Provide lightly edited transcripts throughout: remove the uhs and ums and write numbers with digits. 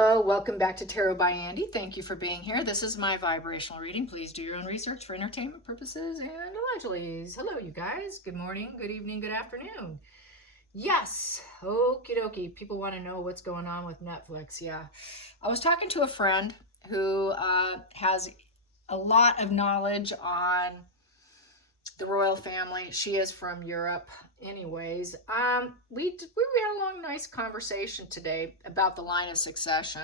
Hello, welcome back to Tarot by Andy. Thank you for being here. This is my vibrational reading. Please do your own research for entertainment purposes and allegedly. Hello, you guys. Good morning, good evening, good afternoon. Yes, okie dokie. People want to know what's going on with Netflix. Yeah. I was talking to a friend who has a lot of knowledge on the royal family. She is from Europe. Anyways, we had a long, nice conversation today about the line of succession,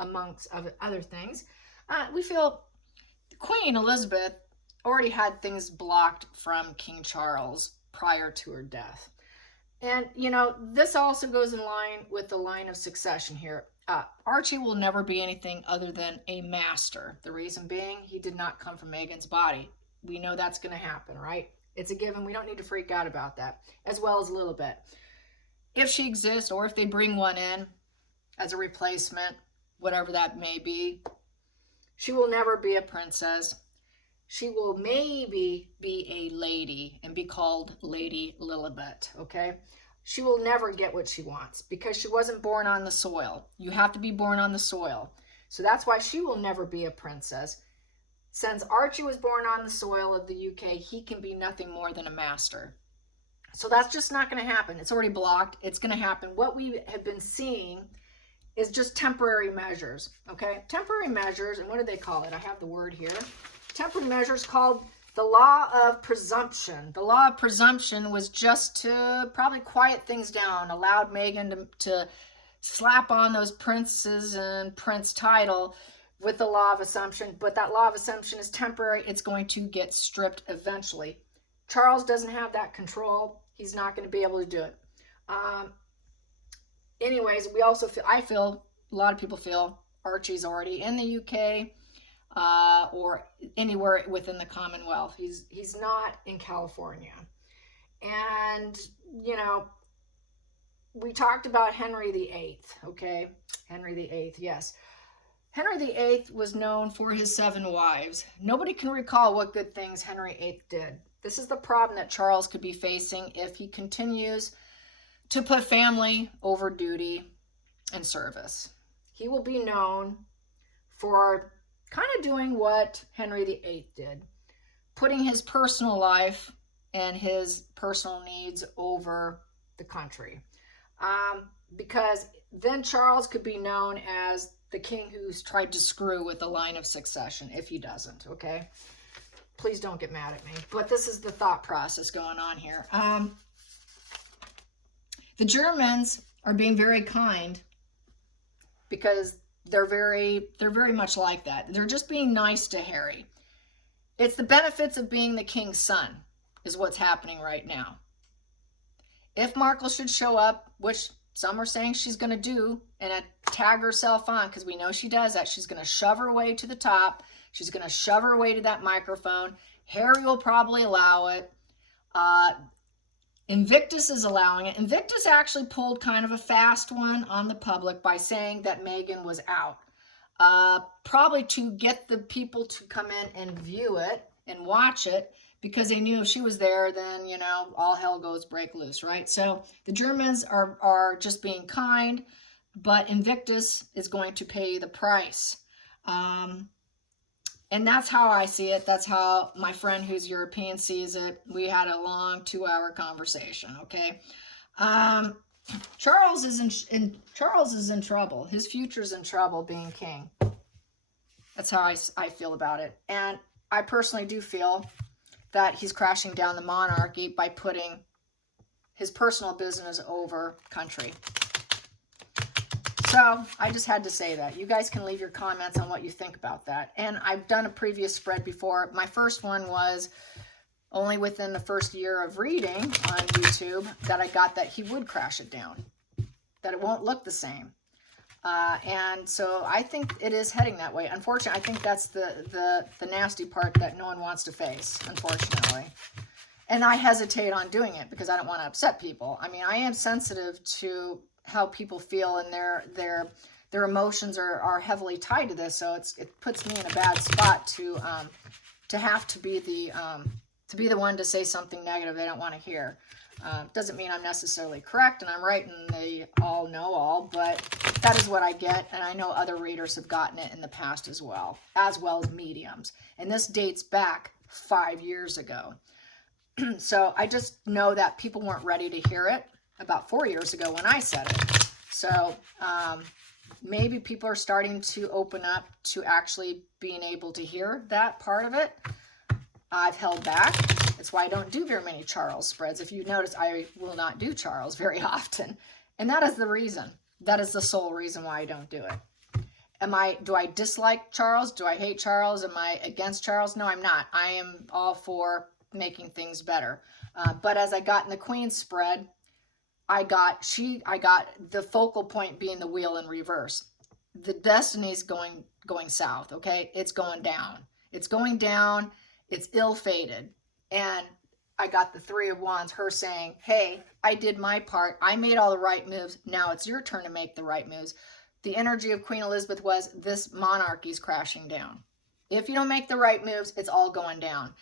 amongst other things. We feel Queen Elizabeth already had things blocked from King Charles prior to her death. And, you know, this also goes in line with the line of succession here. Archie will never be anything other than a master. The reason being, he did not come from Meghan's body. We know that's going to happen, right? It's a given. We don't need to freak out about that, as well as a little bit. If she exists, or if they bring one in as a replacement, whatever that may be, she will never be a princess. She will maybe be a lady and be called Lady Lilibet, okay? She will never get what she wants because she wasn't born on the soil. You have to be born on the soil. So that's why she will never be a princess. Since Archie was born on the soil of the UK, he can be nothing more than a master. So that's just not going to happen. It's already blocked. It's going to happen. What we have been seeing is just temporary measures, okay? Temporary measures, and what do they call it? I have the word here. Temporary measures called the law of presumption. The law of presumption was just to probably quiet things down, allowed Meghan to slap on those princes and prince title with the law of assumption, but that law of assumption is temporary. It's going to get stripped eventually. Charles doesn't have that control. He's not going to be able to do it. Anyways, we also feel, I feel, a lot of people feel Archie's already in the UK or anywhere within the Commonwealth. He's not in California. And, you know, we talked about Henry VIII, okay? Henry VIII, yes. Henry VIII was known for his 7 wives. Nobody can recall what good things Henry VIII did. This is the problem that Charles could be facing if he continues to put family over duty and service. He will be known for kind of doing what Henry VIII did, putting his personal life and his personal needs over the country. Because then Charles could be known as the king who's tried to screw with the line of succession, if he doesn't, okay? Please don't get mad at me. But this is the thought process going on here. The Germans are being very kind because they're very much like that. They're just being nice to Harry. It's the benefits of being the king's son is what's happening right now. If Markle should show up, which some are saying she's going to do, and tag herself on, because we know she does that. She's going to shove her way to the top. She's going to shove her way to that microphone. Harry will probably allow it. Invictus is allowing it. Invictus actually pulled kind of a fast one on the public by saying that Meghan was out. Probably to get the people to come in and view it and watch it, because they knew if she was there, then, you know, all hell goes break loose, right? So the Germans are just being kind, but Invictus is going to pay the price. And that's how I see it. That's how my friend who's European sees it. We had a long 2-hour conversation, okay? Charles is in trouble. His future's in trouble being king. That's how I feel about it. And I personally do feel that he's crashing down the monarchy by putting his personal business over country. So I just had to say that. You guys can leave your comments on what you think about that. And I've done a previous spread before. My first one was only within the first year of reading on YouTube that I got that he would crash it down, that it won't look the same. And so I think it is heading that way. Unfortunately, I think that's the nasty part that no one wants to face, unfortunately. And I hesitate on doing it because I don't want to upset people. I mean, I am sensitive to how people feel, and their emotions are heavily tied to this. So it puts me in a bad spot to have to be to be the one to say something negative they don't want to hear. Doesn't mean I'm necessarily correct and I'm right and they all know all, but that is what I get, and I know other readers have gotten it in the past as well as mediums. And this dates back 5 years ago. So I just know that people weren't ready to hear it about 4 years ago when I said it. So maybe people are starting to open up to actually being able to hear that part of it. I've held back. That's why I don't do very many Charles spreads. If you notice, I will not do Charles very often. And that is the reason. That is the sole reason why I don't do it. Do I dislike Charles? Do I hate Charles? Am I against Charles? No, I'm not. I am all for making things better. But as I got in the Queen spread, I got the focal point being the wheel in reverse. The destiny's going south, okay? It's going down. It's going down. It's ill-fated. And I got the Three of Wands, her saying, hey, I did my part. I made all the right moves. Now it's your turn to make the right moves. The energy of Queen Elizabeth was this monarchy's crashing down. If you don't make the right moves, it's all going down.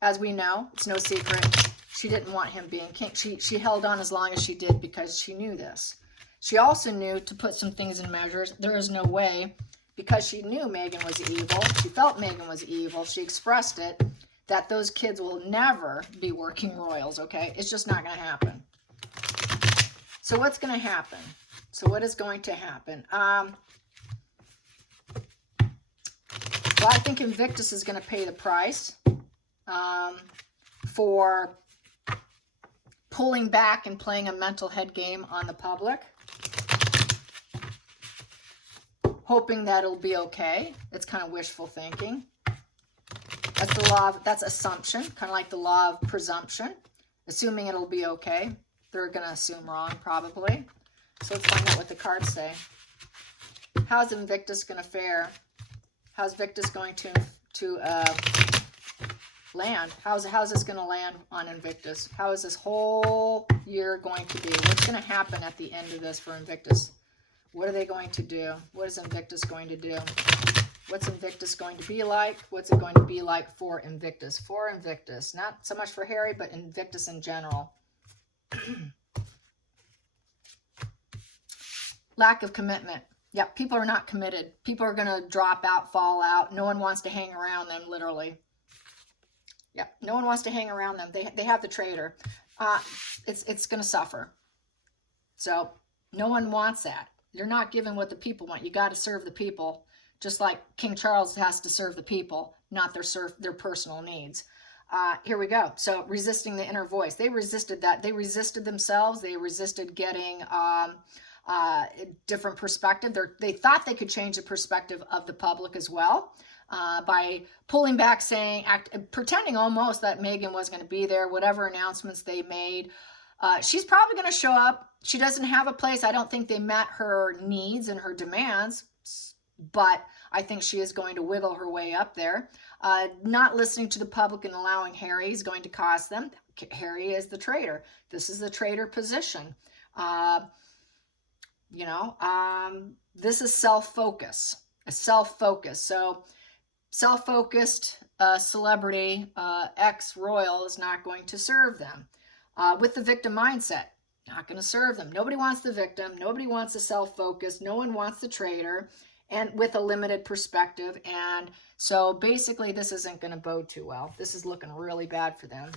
As we know, it's no secret, she didn't want him being king. She held on as long as she did because she knew this. She also knew to put some things in measures. There is no way, because she knew Meghan was evil. She felt Meghan was evil. She expressed it, that those kids will never be working royals, okay? It's just not going to happen. So what's going to happen? So what is going to happen? Well, I think Invictus is going to pay the price for pulling back and playing a mental head game on the public, hoping that it'll be okay. It's kind of wishful thinking. That's the law of, that's assumption, kind of like the law of presumption, assuming it'll be okay. They're going to assume wrong, probably. So let's find out what the cards say. How's Invictus going to fare? How's Invictus going to land? How's this going to land on Invictus? How is this whole year going to be? What's going to happen at the end of this for Invictus? What are they going to do? What is Invictus going to do? What's Invictus going to be like? What's it going to be like for Invictus? For Invictus. Not so much for Harry, but Invictus in general. Lack of commitment. Yep, people are not committed. People are going to drop out, fall out. No one wants to hang around them, literally. Yep, no one wants to hang around them. They have the traitor. It's going to suffer. So no one wants that. You're not giving what the people want. You got to serve the people. Just like King Charles has to serve the people, not their personal needs. Here we go. So resisting the inner voice. They resisted that. They resisted themselves. They resisted getting different perspective. They thought they could change the perspective of the public as well by pulling back, pretending almost that Meghan was going to be there, whatever announcements they made. She's probably going to show up. She doesn't have a place. I don't think they met her needs and her demands, but I think she is going to wiggle her way up there. Not listening to the public and allowing Harry is going to cost them. Harry is the traitor. This is the traitor position. This is self-focus. A self-focus. So self-focused celebrity, ex-royal is not going to serve them. With the victim mindset, not going to serve them. Nobody wants the victim. Nobody wants the self-focus. No one wants the traitor. And with a limited perspective. And so basically this isn't going to bode too well. This is looking really bad for them.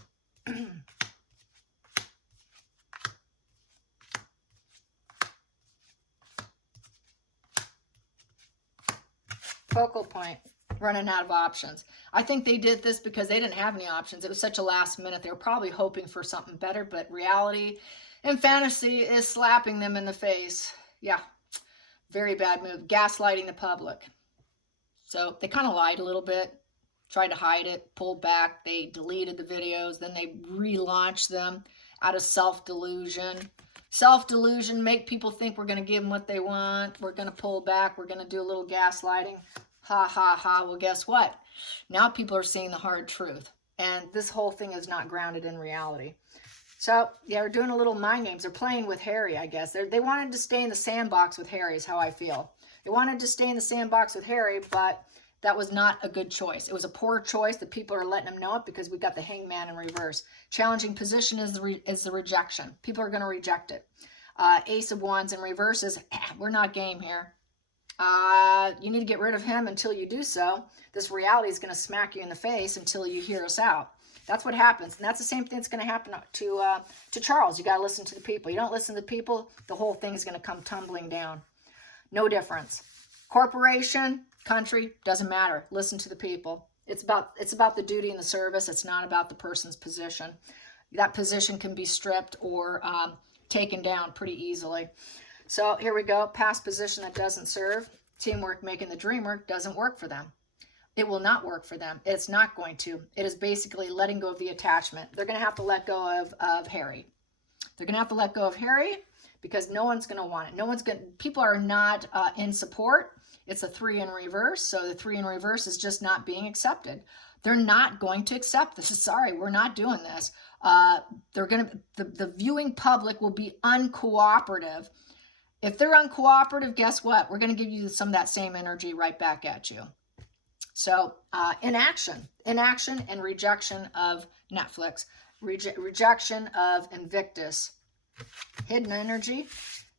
Focal point, running out of options. I think they did this because they didn't have any options. It was such a last minute. They were probably hoping for something better, but reality and fantasy is slapping them in the face. Yeah. Very bad move. Gaslighting the public. So they kind of lied a little bit, tried to hide it, pulled back. They deleted the videos. Then they relaunched them out of self-delusion. Self-delusion, make people think we're going to give them what they want. We're going to pull back. We're going to do a little gaslighting. Ha, ha, ha. Well, guess what? Now people are seeing the hard truth. And this whole thing is not grounded in reality. So, yeah, they're doing a little mind games. They're playing with Harry, I guess. They wanted to stay in the sandbox with Harry is how I feel. They wanted to stay in the sandbox with Harry, but That was not a good choice. It was a poor choice. The people are letting him know it because we got the Hangman in reverse. Challenging position is the rejection. People are going to reject it. Ace of Wands in reverse is, we're not game here. You need to get rid of him until you do so. This reality is going to smack you in the face until you hear us out. That's what happens. And that's the same thing that's going to happen to Charles. You got to listen to the people. You don't listen to the people, the whole thing is going to come tumbling down. No difference. Corporation, country, doesn't matter. Listen to the people. It's about the duty and the service. It's not about the person's position. That position can be stripped or taken down pretty easily. So here we go. Past position that doesn't serve. Teamwork making the dream work doesn't work for them. It will not work for them. It's not going to. It is basically letting go of the attachment. They're going to have to let go of Harry. They're going to have to let go of Harry because no one's going to want it. No one's going. People are not in support. It's a 3 in reverse. So the 3 in reverse is just not being accepted. They're not going to accept this. Sorry, we're not doing this. They're going to. The viewing public will be uncooperative. If they're uncooperative, guess what? We're going to give you some of that same energy right back at you. So inaction and rejection of Netflix, rejection of Invictus, hidden energy,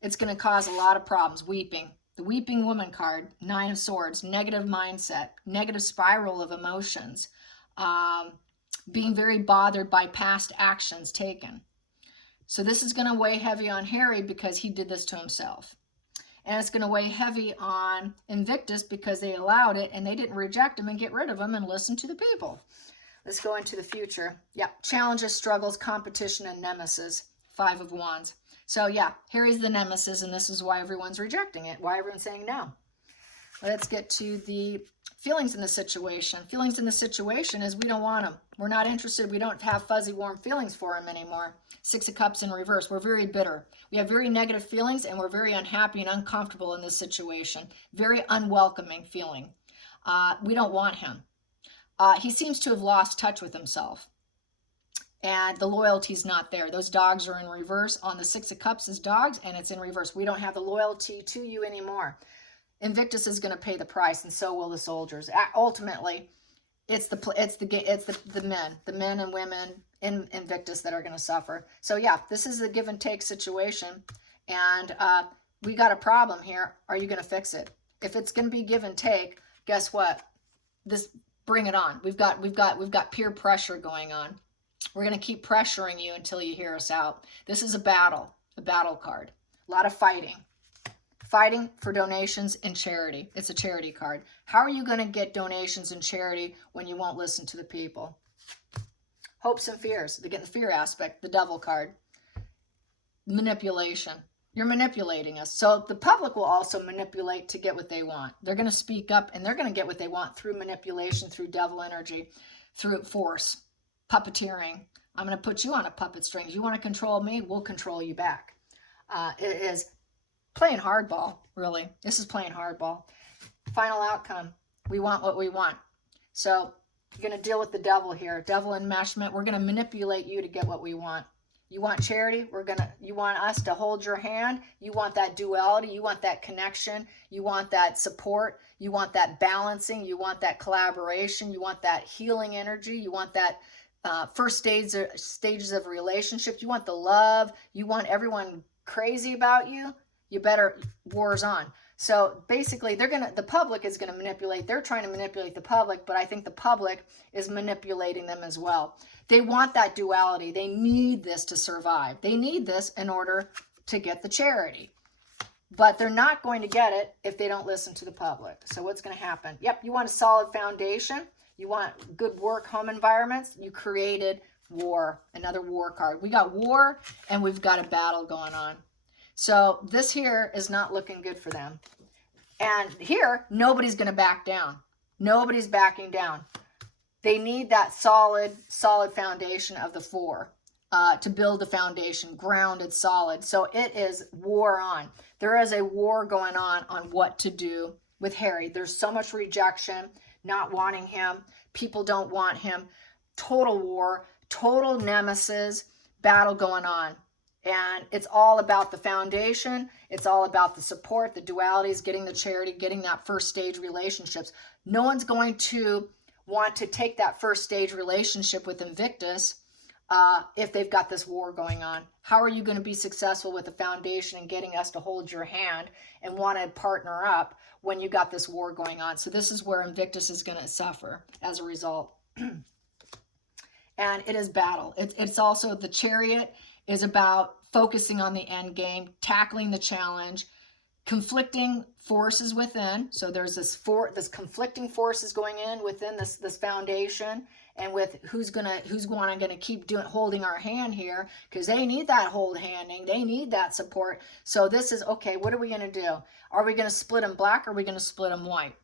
it's going to cause a lot of problems. Weeping, the weeping woman card, 9 of Swords, negative mindset, negative spiral of emotions, being very bothered by past actions taken. So this is going to weigh heavy on Harry because he did this to himself. And it's going to weigh heavy on Invictus because they allowed it and they didn't reject him and get rid of him and listen to the people. Let's go into the future. Yeah, challenges, struggles, competition, and nemesis. 5 of Wands. So yeah, Harry's the nemesis and this is why everyone's rejecting it, why everyone's saying no. Let's get to the feelings in the situation. Feelings in the situation is we don't want him. We're not interested. We don't have fuzzy, warm feelings for him anymore. 6 of Cups in reverse. We're very bitter. We have very negative feelings and we're very unhappy and uncomfortable in this situation. Very unwelcoming feeling. We don't want him. He seems to have lost touch with himself. And the loyalty's not there. Those dogs are in reverse. On the 6 of Cups is dogs and it's in reverse. We don't have the loyalty to you anymore. Invictus is going to pay the price, and so will the soldiers. Ultimately, it's the men and women in Invictus that are going to suffer. So yeah, this is a give and take situation, and we got a problem here. Are you going to fix it? If it's going to be give and take, guess what? Bring it on. We've got peer pressure going on. We're going to keep pressuring you until you hear us out. This is a battle card. A lot of fighting. Fighting for donations and charity. It's a charity card. How are you going to get donations and charity when you won't listen to the people? Hopes and fears. They get the fear aspect, the devil card. Manipulation. You're manipulating us. So the public will also manipulate to get what they want. They're going to speak up and they're going to get what they want through manipulation, through devil energy, through force, puppeteering. I'm going to put you on a puppet string. You want to control me? We'll control you back. It is playing hardball, really. This is playing hardball. Final outcome. We want what we want. So you're going to deal with the devil here. Devil enmeshment. We're going to manipulate you to get what we want. You want charity? You want us to hold your hand. You want that duality. You want that connection. You want that support. You want that balancing. You want that collaboration. You want that healing energy. You want that first stages of relationship. You want the love. You want everyone crazy about you. You better, war's on. So basically the public is going to manipulate. They're trying to manipulate the public, but I think the public is manipulating them as well. They want that duality. They need this to survive. They need this in order to get the charity. But they're not going to get it if they don't listen to the public. So what's going to happen? Yep, you want a solid foundation. You want good work, home environments. You created war, another war card. We got war and we've got a battle going on. So this here is not looking good for them. And here, nobody's going to back down. Nobody's backing down. They need that solid foundation of the 4 to build a foundation, grounded, solid. So it is war on. There is a war going on what to do with Harry. There's so much rejection, not wanting him. People don't want him. Total war, total nemesis, battle going on. And it's all about the foundation. It's all about the support, the dualities, getting the charity, getting that first stage relationships. No one's going to want to take that first stage relationship with Invictus if they've got this war going on. How are you going to be successful with the foundation and getting us to hold your hand and want to partner up when you got this war going on? So this is where Invictus is going to suffer as a result. And it is battle. It's also the Chariot is about focusing on the end game, tackling the challenge, conflicting forces within. So there's this conflicting forces going in within this foundation, and with who's gonna keep holding our hand here, because they need that hold handing, they need that support. So this is okay. What are we gonna do? Are we gonna split them black? Or are we gonna split them white?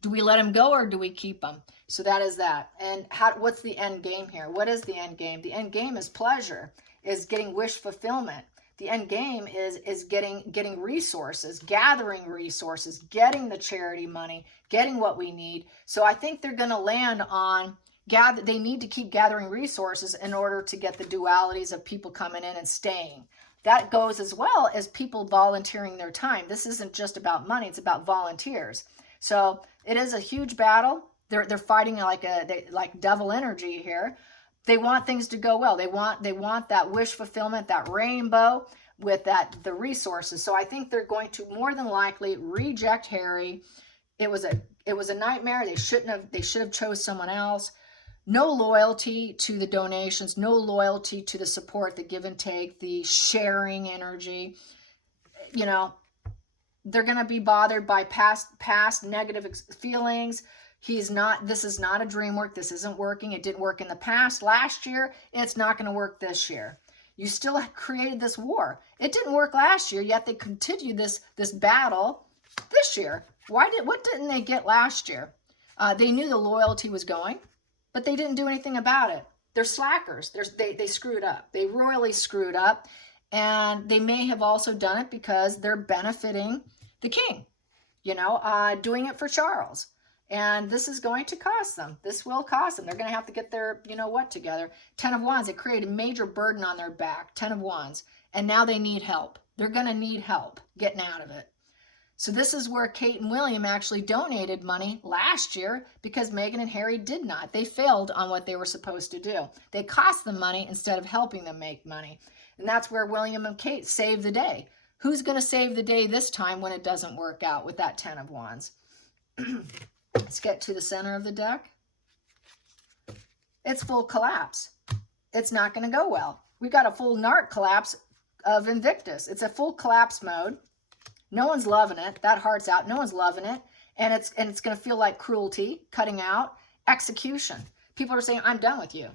Do we let them go or do we keep them? So that is that. And what's the end game here? What is the end game? The end game is pleasure, is getting wish fulfillment. The end game is getting resources, gathering resources, getting the charity money, getting what we need. So I think they're going to land on they need to keep gathering resources in order to get the dualities of people coming in and staying. That goes as well as people volunteering their time. This isn't just about money, it's about volunteers. So it is a huge battle. They're fighting like devil energy here. They want things to go well. They want that wish fulfillment, that rainbow with the resources. So I think they're going to more than likely reject Harry. It was a nightmare. They should have chose someone else. No loyalty to the donations, no loyalty to the support, the give and take, the sharing energy. You know, they're going to be bothered by past negative feelings. This is not a dream work. This isn't working. It didn't work in the past last year. It's not going to work this year. You still created this war. It didn't work last year, yet they continued this battle this year. What didn't they get last year? They knew the loyalty was going, but they didn't do anything about it. They're slackers. They screwed up. They royally screwed up. And they may have also done it because they're benefiting the king, doing it for Charles. And this is going to cost them. This will cost them. They're going to have to get their, together. 10 of Wands, it created a major burden on their back. 10 of Wands. And now they need help. They're going to need help getting out of it. So this is where Kate and William actually donated money last year because Meghan and Harry did not. They failed on what they were supposed to do. They cost them money instead of helping them make money. And that's where William and Kate saved the day. Who's going to save the day this time when it doesn't work out with that 10 of Wands? Let's get to the center of the deck. It's full collapse. It's not going to go well. We've got a full narc collapse of Invictus. It's a full collapse mode. No one's loving it. That heart's out. No one's loving it. And it's going to feel like cruelty, cutting out, execution. People are saying, I'm done with you.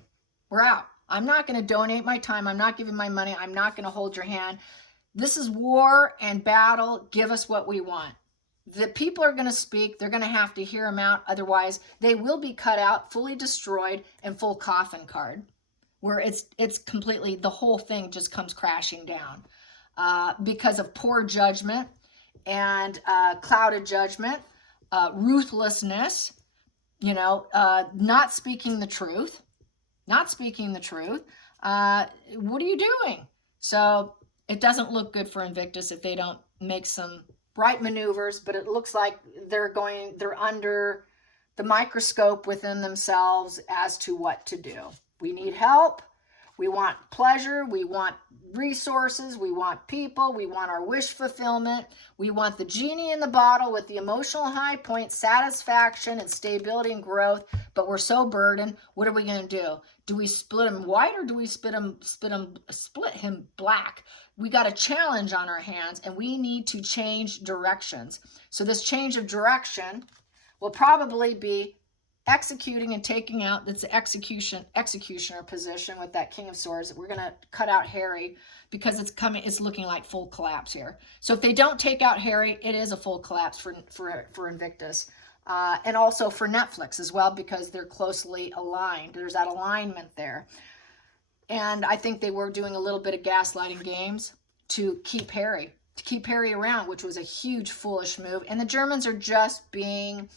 We're out. I'm not going to donate my time. I'm not giving my money. I'm not going to hold your hand. This is war and battle. Give us what we want. The people are going to speak. They're going to have to hear them out. Otherwise, they will be cut out, fully destroyed, and full coffin card, where it's completely, the whole thing just comes crashing down because of poor judgment and clouded judgment, ruthlessness, not speaking the truth. Not speaking the truth. What are you doing? So it doesn't look good for Invictus if they don't make some right maneuvers, but it looks like they're under the microscope within themselves as to what to do. We need help. We want pleasure. We want resources. We want people. We want our wish fulfillment. We want the genie in the bottle with the emotional high point, satisfaction and stability and growth, but we're so burdened. What are we going to do? Do we split him white or do we split him black? We got a challenge on our hands and we need to change directions. So this change of direction will probably be executing and taking out, that's the executioner position with that King of Swords. We're going to cut out Harry because it's looking like full collapse here. So if they don't take out Harry, it is a full collapse for Invictus. And also for Netflix as well, because they're closely aligned. There's that alignment there. And I think they were doing a little bit of gaslighting games to keep Harry around, which was a huge foolish move. And the Germans are just being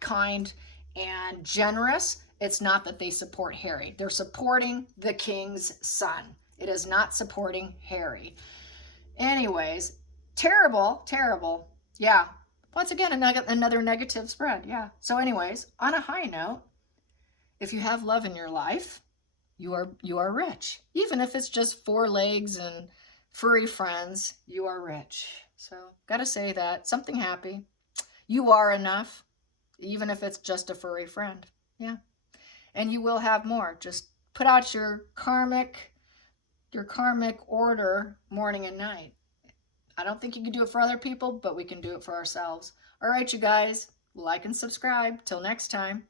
kind and generous. It's not that they support Harry. They're supporting the king's son. It is not supporting Harry. Anyways, terrible, terrible. Yeah. Once again, another negative spread. Yeah. So anyways, on a high note, if you have love in your life, you are rich. Even if it's just 4 legs and furry friends, you are rich. So gotta say that. Something happy. You are enough, even if it's just a furry friend. Yeah. And you will have more. Just put out your karmic order morning and night. I don't think you can do it for other people, but we can do it for ourselves. All right, you guys, like and subscribe. Till next time.